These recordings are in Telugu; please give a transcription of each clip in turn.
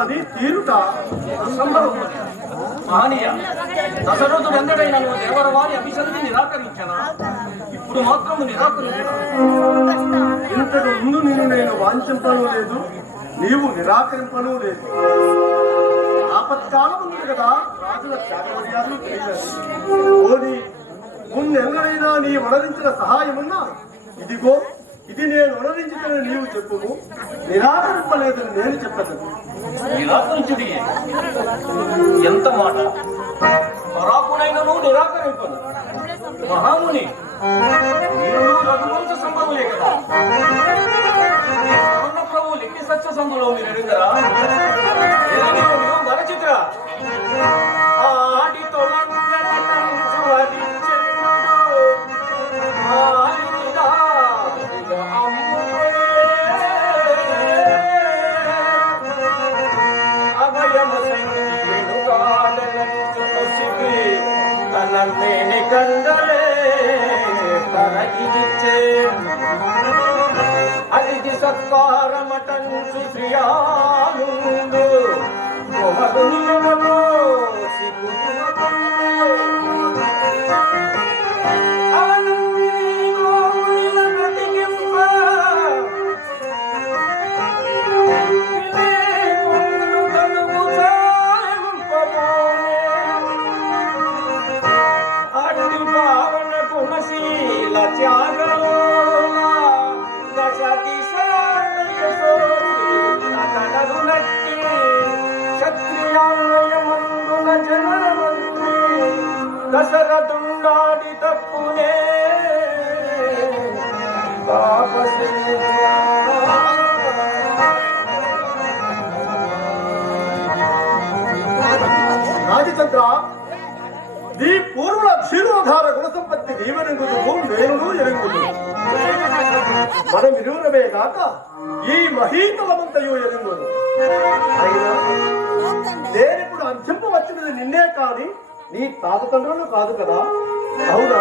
గాని తీరుట అసంభవం. మహనీయ దశరథుడు ఎందడైనా దేవర వారి అభిషేకం నిరాకరించానా? ఇప్పుడు మాత్రం నిరాకరించను. ఇంతకు ముందు నిన్ను నేను వాంఛింపను లేదు, నీవు నిరాకరింపను లేదు. ఆపత్కాలం ఉంది కదా, రాజుల త్యాగమర్యాదలు తెలియదు. పోనీ ముందెన్నడైనా నీ వనరించిన సహాయమున్నా ఇదిగో ఇది నేను వనరించుకుని నీవు చెప్పుము, నిరాకరింపలేదని నేను చెప్పను. నిరాకరించుడి ఎంత మాట! పరాకునైనను నిరాకరింపను. మహాముని మీరు రఘువంశ సంభవులే కదా. ప్రభు లిఖి సత్య సంభలో మీరు ఎరుగరా? మరచిద్రా ఆడి కండలే తరగిచ్చే అది సత్కారమటంచు శ్రీయానుందు కొమరు నిలవలో దశరథుండాడి తప్పునే రాజచంద్ర, నీ పూర్వుల క్షీరోధార గుణ సంపత్తి నీవెరుగుదువు, నేను ఎరుగుదు. మనం ఇరువురమే కాక ఈ మహీతలమంతయు ఎరుగుదు. అయినా నేనిప్పుడు అంచెంపవచ్చినది నిన్నే కాని నీ తాతతండ్రులు కాదు కదా. అవునా?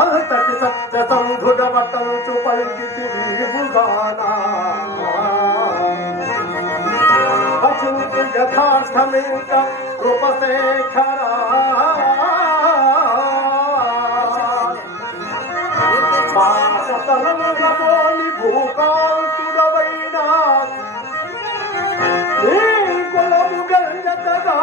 అహతటి సత్య సంధుడ వటంచు పలికితి వీరుగానా వచింతు యథార్థమింక కృపశేఖరా పాశతనములతోని భూకాంతుడవైనా నీ కులము గంగతగా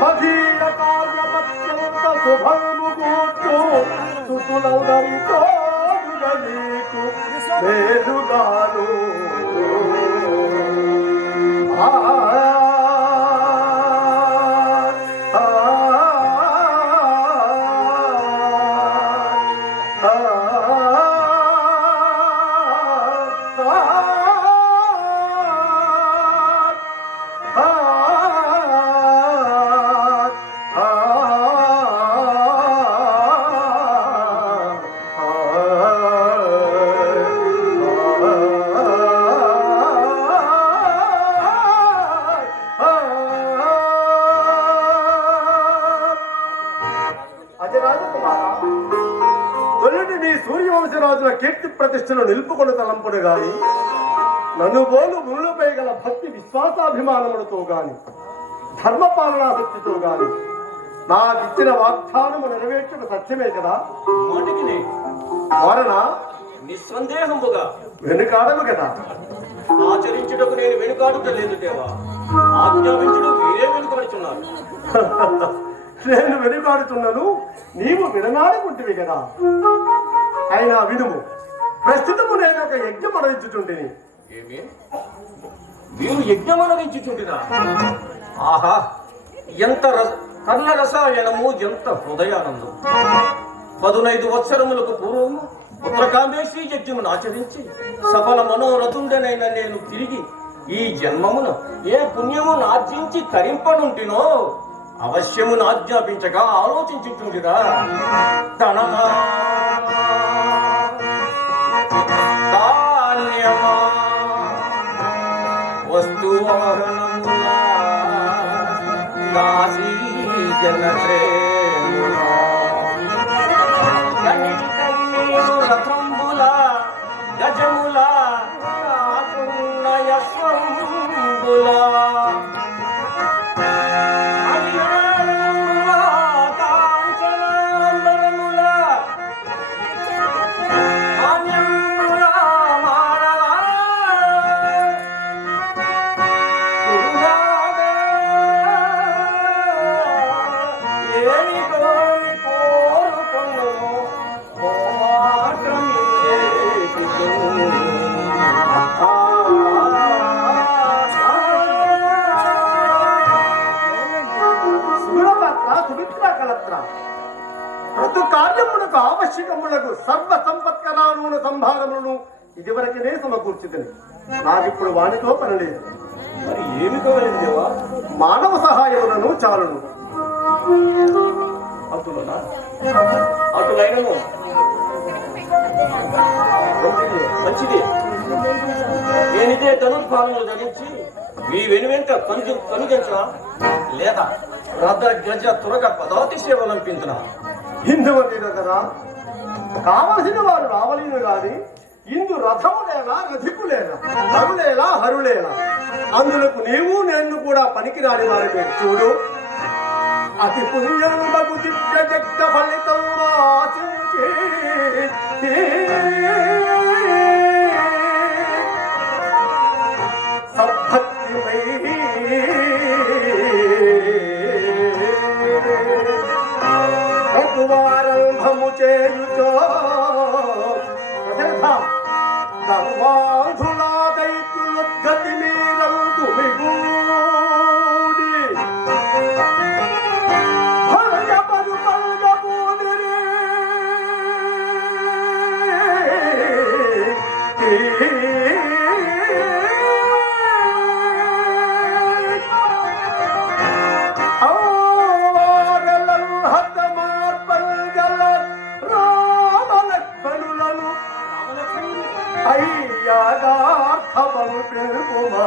మదీయ కార్యమత్యంత శుభము కూర్చు సుతులందరితో నీకు మేలుగాను. సూర్యవంశరాజుల కీర్తి ప్రతిష్టలు నిలుపుకొని తలంపుడు గాని నన్ను బోలు మునులపై గల భక్తి విశ్వాసాభిమానములతో గాని ధర్మపాలనాశక్తితో గాని నాకిచ్చిన వాగ్దానము నెరవేర్చుట సత్యమే కదా. వారణ నిస్సందేహముగా వెనుకాడము కదా. ఆచరించుటకు నేను వెనుకాడుట లేదు దేవా. ఆజ్ఞాపించుడు మీరే వెనుకబడుచున్నారు. నేను వెనుకాడుతున్నాను, నీవు విననాడుకుంటువి కదా. అయినా వినుము, ప్రస్తుతము నేను ఒక యజ్ఞం అనరించుచుంటిని. ఏమి మీరు యజ్ఞం అనరించుచుంటిరా? ఆహా, ఎంత కర్ణ రసాయనము, ఎంత హృదయానందం. 15 వత్సరములకు పూర్వం పుత్రకామేశీ యజ్ఞమును ఆచరించి సఫల మనోరథుండనైన నేను తిరిగి ఈ జన్మమును ఏ పుణ్యమును ఆర్జించి తరింపనుంటినో అవశ్యమును ఆజ్ఞాపించగా ఆలోచించుచుండిరా. ధనమా ధాన్యమా వస్తువాహనములా కాశీ జనశ్రేణులా రథంబుల గజముల అంబులా ప్రతి కార్యములకు ఆవశ్యకములకు సర్వ సంపత్కరాను సంభారములను ఇదివరకనే సమకూర్చుతుంది. నాకిప్పుడు వానితో పని లేదు. మరి ఏమి కావాలి దేవా? మానవ సహాయములను చాలును. అతులనా అటులైనను మంచిది. నేనిదే ధనుర్భావములు ధరించి మీ వెనువెంట కనుగెంచనా లేదా రథ గజ తురగ పదాతి సేవలంపించిన హిందువతి దగ్గర కావలసిన వారు రావలేను గాని ఇందు రథములేనా రథికులేనా హరులేలా హరులేలా అందులకు నీవు నేను కూడా పనికిరాని వారిని చూడు. అతి పుణ్యంబగు దివ్య జగ ఫలితం వాచించి సద్భక్తిమై రఘువారంభము చేయుచో గర్వాధులా దైత్యులుద్గతి మీరంతు మిగూడి భంగపరు భంగపూడిరి అయ్యాదార్థమను పిలుపుమా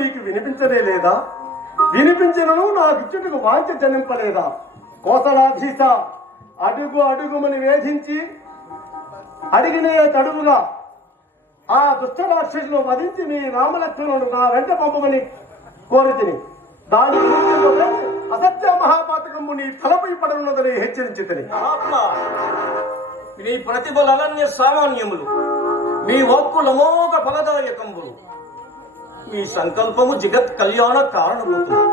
నీకు వినిపించనే లేదా? వినిపించను నాకు ఇచ్చుటకు వాంఛ జనింపలేదా? కోసలాధీశ అడుగు అడుగుమని వేధించి అడిగినే తడువుగా ఆ దుష్ట రాక్షసును వధించి మీ రామలక్ష్మణుడు నా వెంట పంపమని కోరితిని. దాని అసత్య మహాపాతకము నీ తలపై పడనున్నదని హెచ్చరించితిని. నీ ప్రతిభలు అనన్య సామాన్యములు, మీ వాక్కులు అమోఘ ఫలదాయకంబులు, మీ సంకల్పము జగత్ కళ్యాణ కారణమవుతుంది.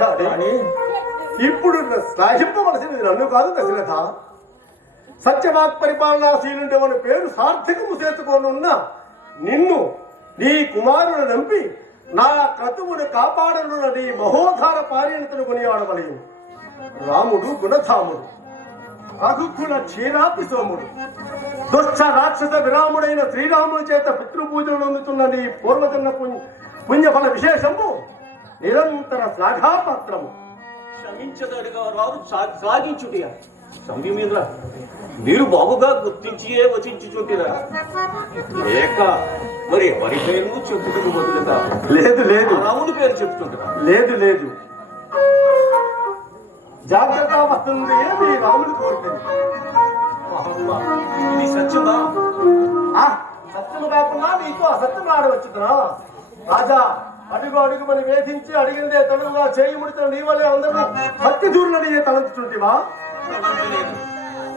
కానీ ఇప్పుడు శ్లాఘింపవలసినది నన్ను కాదు దశరథ. సత్యవాక్ పరిపాలనాశీలుండే మన పేరు సార్థకము చేసుకోనున్న నిన్ను నీ కుమారుడు నంపి నా క్రతువును కాపాడనున్న నీ మహోధార పారీణతను కొనియాడవలేము. రాముడు గుణధాముడు, రఘుకుల క్షీరాపి సోముడు, దుష్ట రాక్షస విరాముడైన శ్రీరాముడి చేత పితృపూజలు అందుతున్న నీ పూర్వజన్మ పుణ్యఫల విశేషము నిరంతర శ్లాఘాపాత్రము. క్షమించదడుగా రాదు సాగించుటియా సంయమేంద్ర, మీరు బాబుగా గుర్తించియే వచించుచుంటిరా లేక మరి ఎవరి పేరు చెప్పుటకు బదులుగా లేదు లేదు రాముడి పేరు చెప్తుంటారా? లేదు లేదు, జాగ్రత్త వస్తుంది మీ రాముడు కోరుతుంది. ఇది సత్యమా? సత్యము కాకుండా నీకు అసత్యం ఆడవచ్చుదా? రాజా అడుగు అడుగుమని వేధించి అడిగినదే తడుగుగా చేయి ముడితో నీ వల్లే అందరూ భక్తి దూరులని తలంచుంటివా?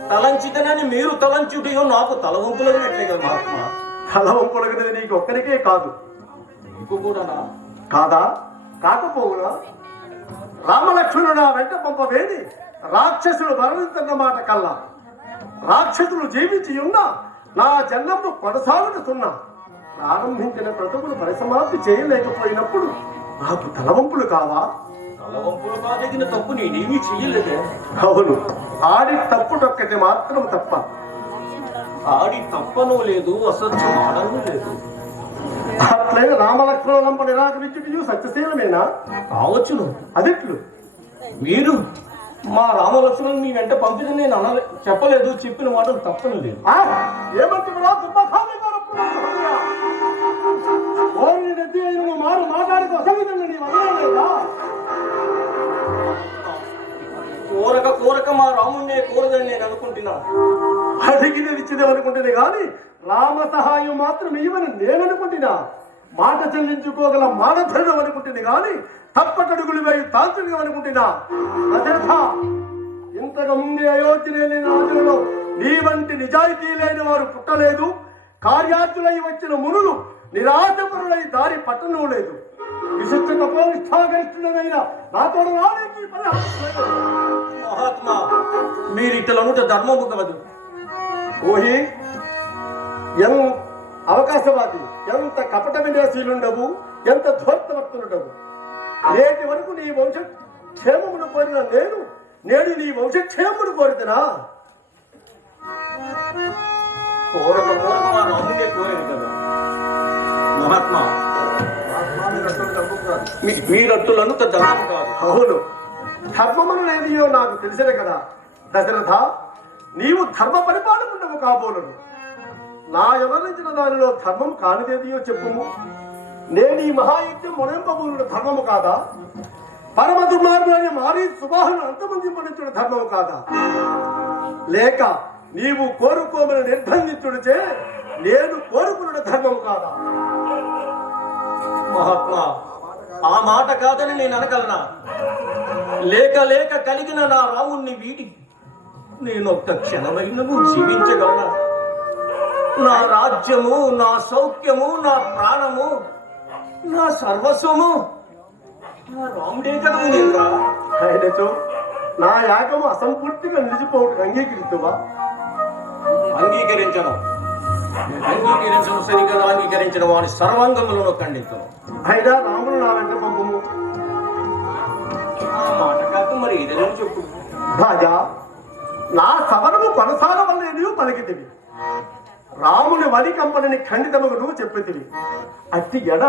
తలంచితనని మీరు తలంచుటయో నాకు తలవంపులగినట్లే కదా మహాత్మా. తల వంపులగినది నీకు ఒక్కరికే కాదు, నీకు కూడానా? కాదా? కాకపోవునా? రామలక్ష్మణుడు నా వెంట పంపవేది రాక్షసులు మరణిస్తున్న మాట కల్లా. రాక్షసులు జీవించి ఉన్నా నా జన్మము కొనసాగుతున్నా ప్రారంభించిన బ్రతుకులు పరిసమాప్తి చేయలేకపోయినప్పుడు నాకు తలవంపులు కావా? తలవంపులు కాదగిన తప్పు నేనేమీ చెయ్యలేదే. అవును, ఆడి తప్పుడొక్కటి మాత్రం తప్ప. ఆడి తప్పను లేదు, అసత్యం ఆడను లేదు. అట్లే రామలక్ష్మణులంప నిరాకరించుటయు సత్యశీలమేనా? కావచ్చును. అదిట్లు మీరు మా రామలక్ష్మణుని మీ వెంట పంపిన నేను చెప్పలేదు, చెప్పిన మాటలు తప్పను లేదు. ఏమంటున్నా మారు మాట్లాడుకో అసలు నీ వదలలేదా? కోరక మా రాముణ్ణే కోరదని నేను అనుకుంటున్నా. అడిగినది ఇచ్చినవనుకుంటున్నా గాని రామ సహాయం మాత్రం ఇవ్వని నేననుకుంటున్నా. మాట చెల్లించుకోగల మానధరుడు అనుకుంటుంది గాని తప్పటడుగులు వేయి తాంత్రికం అనుకుంటున్నా. దశరథ, ఇంతకు ముందే అయోధ్య రాజులలో నీ వంటి నిజాయితీ లేని వారు పుట్టలేదు. కార్యార్థులై వచ్చిన మునులు నిరాశపరులై దారి పట్టడం లేదు. విశిష్ట తపోనిష్టాగరిష్ఠుడైన నాతో మహాత్మా, మీరిటలనుట ధర్మము కాదు. ఓహి ఎంత అవకాశవాది, ఎంత కపట విన్యాసీలుండవు, ఎంత ధోర్తవర్తులుండవు. నేటి వరకు నీ వంశ క్షేమమును కోరిన నేను నేడు నీ వంశక్షేమమును కోరితనా? కోరక మా రాముడే కోరేది కదా మహాత్మా. మీరట్టులను ధర్మం కాదు. అవును, ధర్మమనేదియో నాకు తెలిసిన కదా. దశరథ, నీవు ధర్మ పరిపాలకుండవు కాబోలను. నా ఎవరించిన దానిలో ధర్మం కానిదేదియో చెప్పుము. నేను ఈ మహాయజ్ఞం మొనంపబూనుడు ధర్మము కాదా? పరమ దుర్మార్గులని మారి సుబాహును అంతమందింపనించుడు ధర్మము కాదా? లేక నీవు కోరుకోమని నిర్బంధించుడిచే నేను కోరుకున్న ధర్మము కాదా? మహాత్మా, ఆ మాట కాదని నేను అనగలనా? లేక లేక కలిగిన నా రాముణ్ణి వీడి నేను ఒక్క క్షణమైనను జీవించగలనా? నా రాజ్యము, నా సౌఖ్యము, నా ప్రాణము, నా సర్వస్వము నా రాముడే కదా. అయినచో నా యాగము అసంపూర్తిగా నిలిచిపోవటం అంగీకరిస్తువా? అంగీకరించను సరిగా అంగీకరించిన వారి సర్వాంగములను ఖండించను. అయినా రాముడు నా వెంట పంపము. ఆ మాట కాక మరి ఏదైనా చెప్పు. రాజా, నా సవరము కొనసాగవలేని పలికితివి. రాముని వలి కంపనని ఖండితముగా నువ్వు చెప్పితివి. అట్టి ఎడ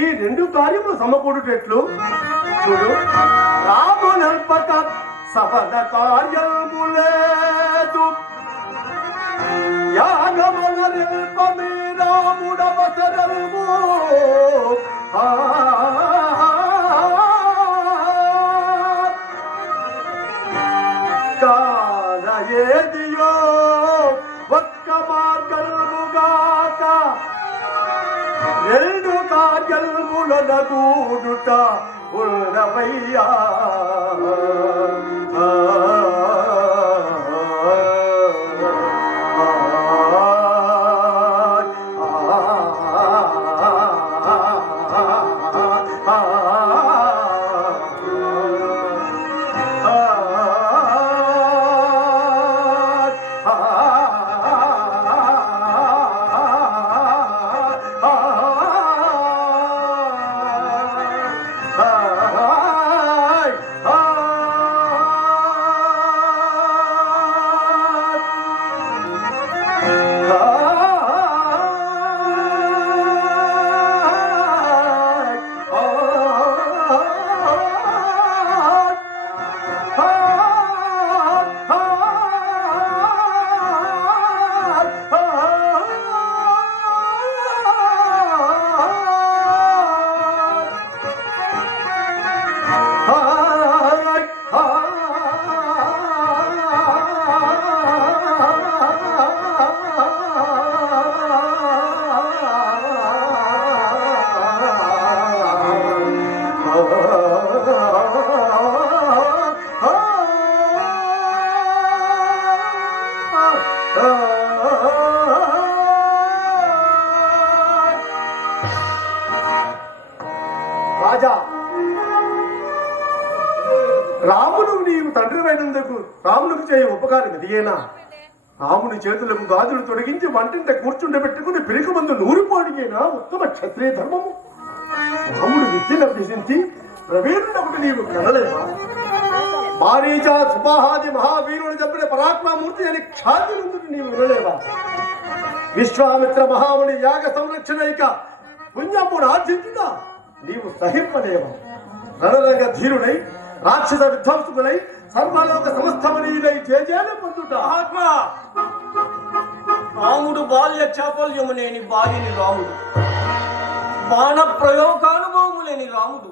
ఈ రెండు కార్యములు సమకూడుటెట్లు? చూడు, రాము నల్పక సఫల కార్యము లేదు. యాగమున నిల్పమే రాముడవసరము. కాన ఏదియో ఒక్క మార్గముగాక రెండు కార్యముల కూడుట ఉన్నవయ్యా. రాజా, రాముడు నీవు తండ్రివైనందుకు రామునికి చేయ ఉపకారం ఇదియేనా? రాముని చేతులకు గాజులు తొడిగించి వంటింట కూర్చుండబెట్టుకుని పిరికి మందు నూరిపోడియేనా ఉత్తమ క్షత్రియ ధర్మము? రాముడు విద్యను అభ్యసించి ప్రవీణుడొకటి నీవు కనలేవా? మారీచ సుబాహాది మహావీరుడు చెప్పిన పరాక్రమమూర్తి అని ఖ్యాతి నుండి నీవు వినలేవా? విశ్వామిత్ర మహాముని యాగ సంరక్షణైక పుణ్యమును ఆర్జించుగా నీవు సహింపలేవా? రణరంగ ధీరుడై రాక్షస విధ్వంసుకులై సర్వలోక సమస్తమనీయుడై జేజేలు పొందుట ఆత్మ రాముడు బాల్య చాపల్యము లేని బాలిని రాముడు, బాణ ప్రయోగానుభవము లేని రాముడు,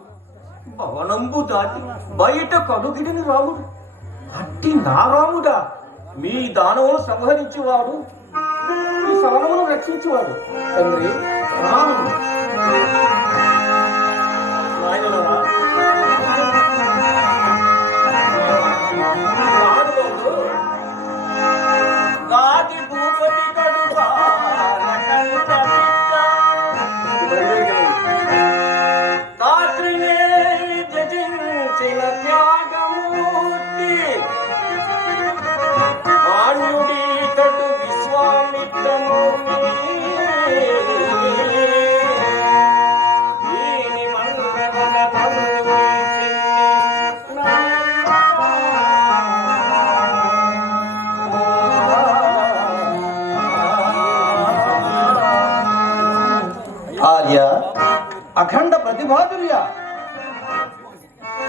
భవనంబు దాటి బయట కడుగిడిని రాముడు. అట్టి నా రాముడా మీ దానవును సంహరించేవాడు, మీ సవనమును రక్షించేవాడు తండ్రి రాముడు. నాయనలారా, రాతి భూపతి కడుపా రాత్రినే జజించిన త్యాగమూర్తి ఆణ్యుడి కడు విశ్వామిత్రమూర్తి వీని మంగళ ఆర్య అఖండ ప్రతిభాతుర్య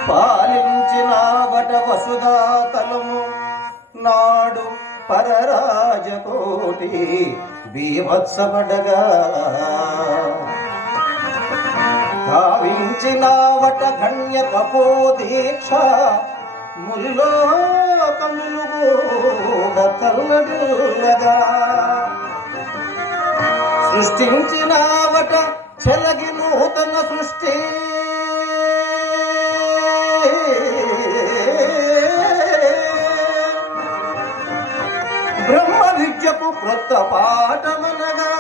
పాలించిన వట వసుధాతలము నాడు పరరాజకోటి బీభత్సపడగా భావించిన వట గణ్య తపోదీక్ష ముల్లోకములు కూడా తల్లడిల్లగా సృష్టించినావట చెలగి నూతన సృష్టి బ్రహ్మ విద్యకు క్రొత్త పాఠమనగా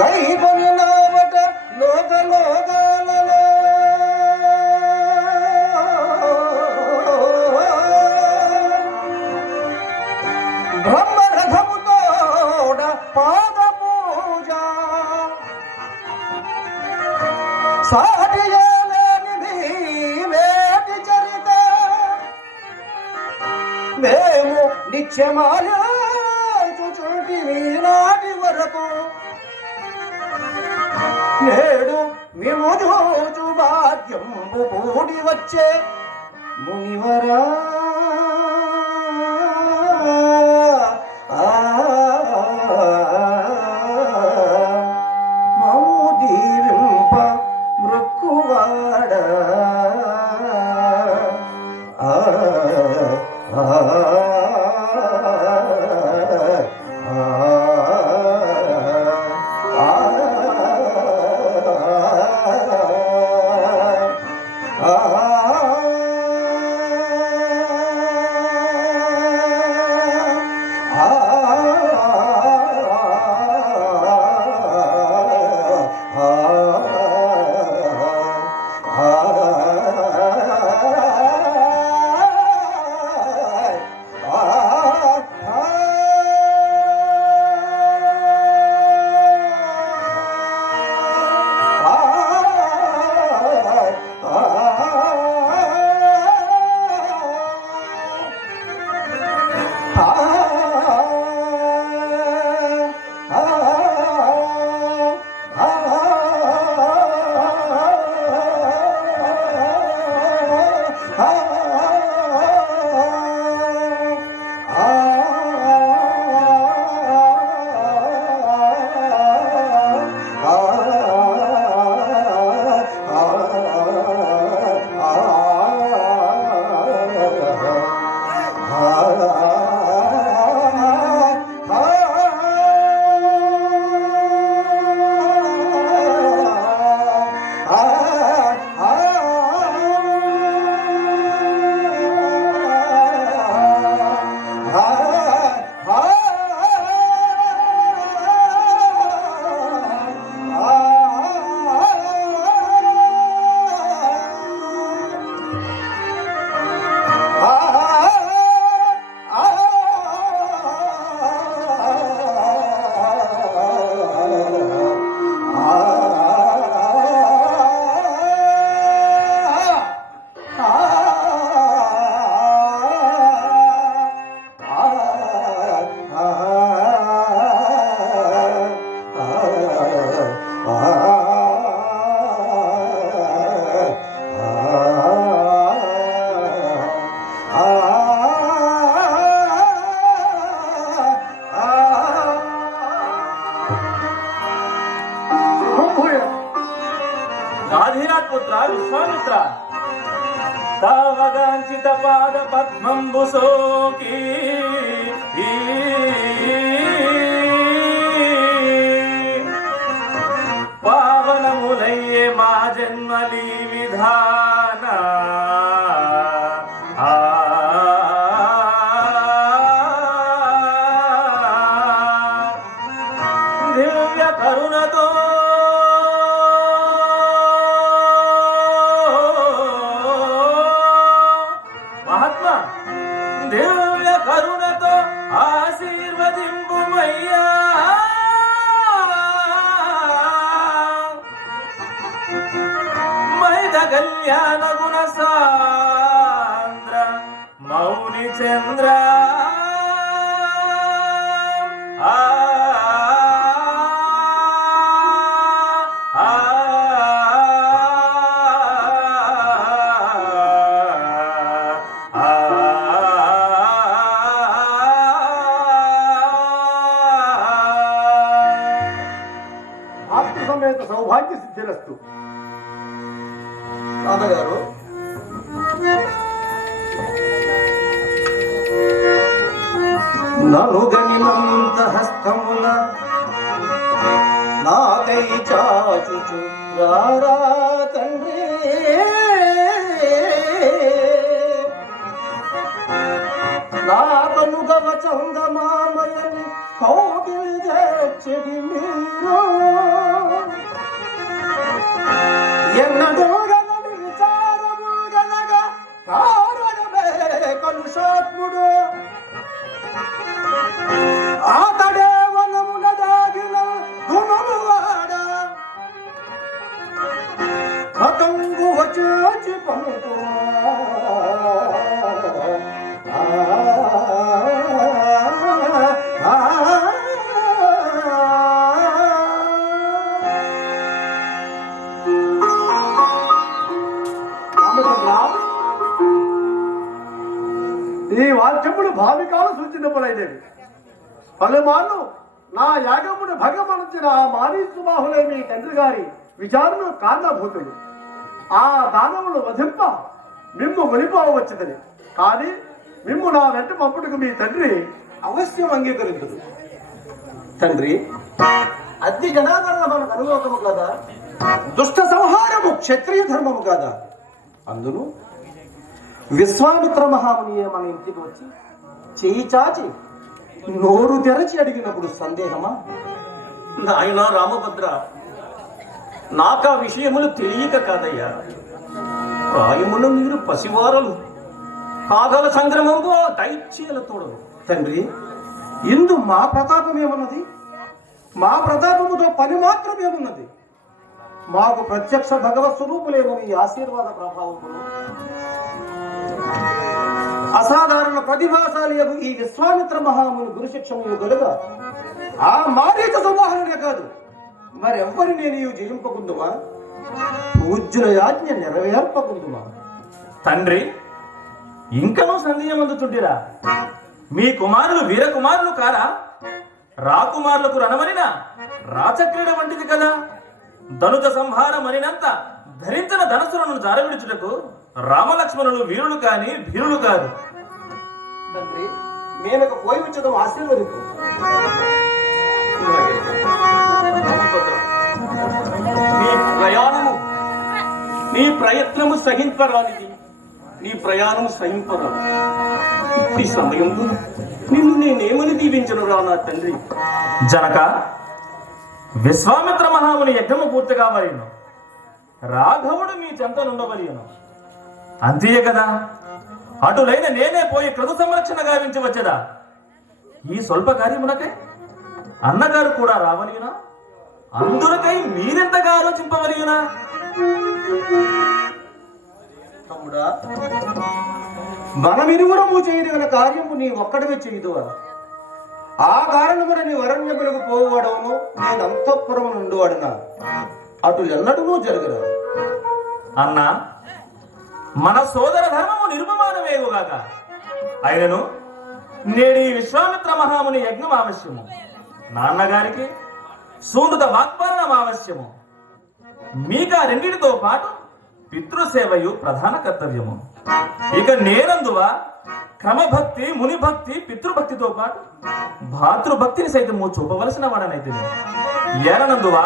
గైకొనినావట లోకలోకాలలో బ్రహ్మరథముతోడ పాద పూజ సాటి మేటి చరిత మేము నిత్యమాయూటి నాటి వరకు నేడు మేము చూచు భాగ్యంబు కూడి వచ్చే మునివరా మౌదీరింప మృక్కువాడ గాధినాథ్ పుత్ర విశ్వామిత్ర తావగాంచిత పాద పద్మంబు సోకి పావనములయ్యే మా జన్మలి విధాన దివ్య కరుణతో మహాత్మా దివ్య కరుణతో ఆశీర్వదింపుమయ్యా మైద కళ్యాణ గుణ సాంద్ర మౌని చంద్ర ఆప్త సమేత సౌభాగ్య సిద్ధిరస్తు. నాన్నగారు నలుగనిమంత హస్తముల నాకై చాచుచు రారా తండ్రి నా కనుగవ చందమామయని కౌగిలి చెడి మీరు ఎన్నడూ గలని విచారము గనగా కారణమే కలుషాత్ముడు ఆతడే వనమున దాగిన గుణమువాడ కతంగు వచ్చి పనుకు ఈ వాక్యములు భావికాల సూచింపబడైనవి. పలుమార్లు నా యాగమును భగమనించిన ఆ మారీసు బాహులే మీ తండ్రి గారి విచారణ కారణభూతుడు. ఆ దానవులు వధింప మిమ్ము మునిపోవచ్చుదని, కానీ మిమ్ము నా వెంట పంపుటకు మీ తండ్రి అవశ్యం అంగీకరించదు. తండ్రి, అతి జనాదరణ మనకు అనులోకము కదా, దుష్ట సంహారము క్షత్రియ ధర్మము కాదా. అందులో విశ్వామిత్ర మహామునియే మన ఇంటికి వచ్చి చేయి చాచి నోరు తెరచి అడిగినప్పుడు సందేహమా? నాయన రామభద్ర, నాకా విషయములు తెలియక కాదయ్యా. ప్రాయమున మీరు పసివారలు, కాగల సంగ్రమంలో దైత్యాలతోడు. తండ్రి, ఇందు మా ప్రతాపమేమున్నది? మా ప్రతాపముతో పని మాత్రమేమున్నది? మాకు ప్రత్యక్ష భగవత్ స్వరూపులేమో ఈ ఆశీర్వాద ప్రభావములు. అసాధారణ ప్రతిభాశాలి ఈ విశ్వామిత్ర మహాముని గురుశిక్షణ కలుగ ఆ మారీచ సంవాహనమే కాదు మరెవ్వరి నేను జయింపకుందుమా? పూజ్యుల యాజ్ఞ నెరవేర్పకుందుమా? తండ్రి, ఇంకనూ సందేహం అందుచుంటిరా? మీ కుమారులు వీరకుమారులు కారా? రాకుమారులకు రణమనిన రాచక్రీడ వంటిది కదా. ధనుజ సంహారమనినంత ధరించిన ధనసులను జారవిడుచుటకు రామలక్ష్మణులు వీరులు కాని భీరులు కాదు. తండ్రి, మేనకు పోయి వచ్చడం ఆశీర్వదింపు. నీ ప్రయాణము, నీ ప్రయత్నము సహింపరానిది, నీ ప్రయాణము సహింపరాదు. ఈ సమయంలో నిన్ను నేనేమని దీవించను రా నా తండ్రి? జనక, విశ్వామిత్ర మహాముని యజ్ఞము పూర్తి కావలేను, రాఘవుడు మీ చెంత నుండవలేను. అంతే కదా, అటులైన నేనే పోయి క్రతు సంరక్షణ గావించి వచ్చేదా? ఈ స్వల్ప కార్యమునకై అన్నగారు కూడా రావలియునా? అందులకై మీరెంతగా ఆలోచింపవలియునా? తమ్ముడా, మనమిరువురము చేయదగిన కార్యము నీ ఒక్కడివే చేయుదువా? ఆ కారణమున నీ వరణ్యములకు పోవడము నేను అంతఃపురము నుండివాడినా అటు ఎన్నడూ జరగదు. అన్నా, మన సోదర ధర్మము నిర్మమానమేగుగాక. అయినను నేడు ఈ విశ్వామిత్ర మహాముని యజ్ఞం ఆవశ్యము. నాన్నగారికి సూనుత వాగ్బాలనం ఆవశ్యము. మీకు ఆ రెండిటితో పాటు పితృసేవయు ప్రధాన కర్తవ్యము. ఇక నేనందువా క్రమభక్తి, మునిభక్తి, పితృభక్తితో పాటు భాతృభక్తిని సైతము చూపవలసిన వాడనైతే ఏరనందువా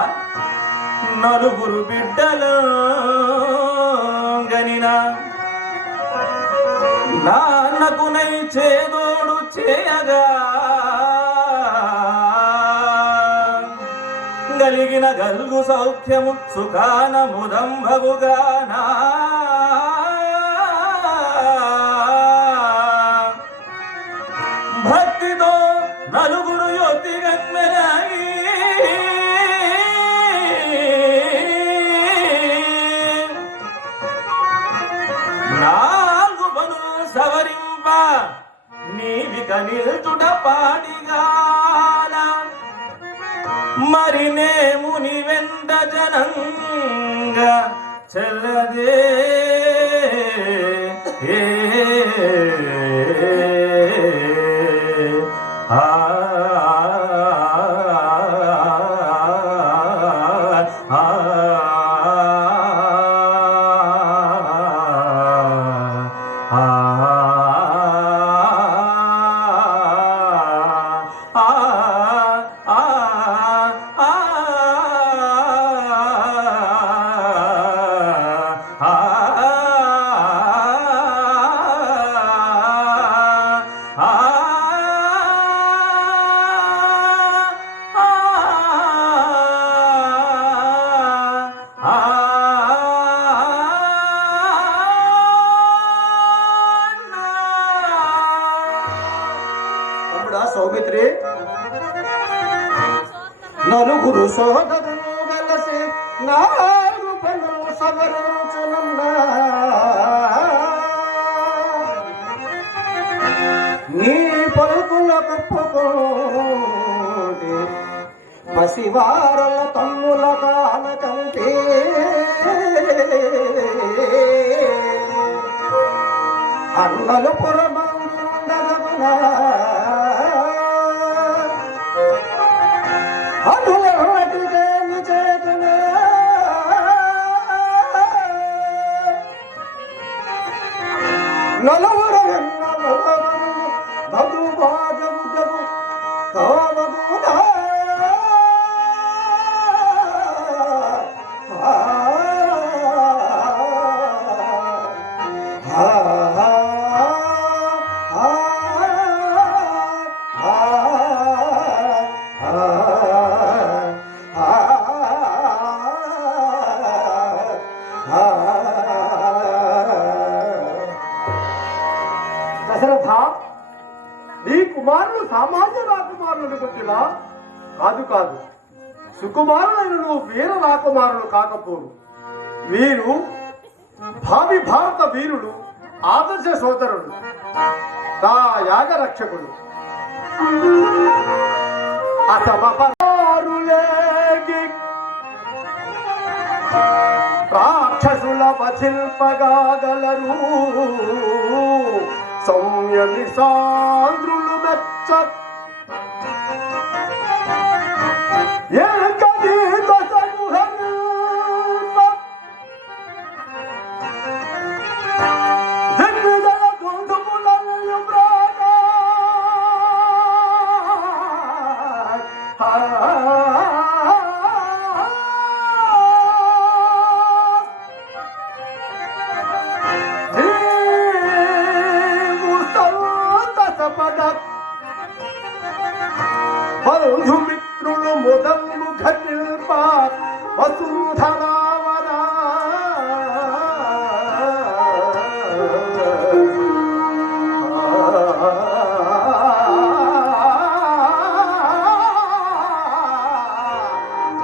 నలుగురు బిడ్డలు గనిన నాన్నకు నై చేదోడు చేయగా గలిగిన గల్గు సౌఖ్యము సుఖాన ముదంభగుగానా భక్తితో నలుగురు యువతి గన్మెరాయి నాలుగు బనులు సవరింప నీవిక నిల్చుట పాడిగాన మరి నేముని వెంట జనంగా చెల్లదే సౌమిత్రి, నలుగురు సోదరులు గలసి నాలుగు పనులు సవరించునున్నా నీ పలుకులకు ఒప్పుకోండి పసివారల తమ్ముల కానకంటే అన్నలు పురమందుండగదునా అటులటికేమి చేతునే నలుగురు మధు బాధము కావదునా దశరథ, నీ కుమారులు సామాన్య రాకుమారులు కొట్టినా కాదు కాదు, సుకుమారులైన నువ్వు వీర రాకుమారులు కాకపోరు. వీరు భావి భారత వీరులు, ఆదర్శ సోదరులు, తా యాగ రక్షకుడు. అసమపరులేగి రాక్షసుల వధిల్పగాగలరు, సంయమి సాంద్రులు మెచ్చ బంధుమిత్రులు ముదము ఘటిల్ప వసుంధరావరా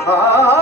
ఆ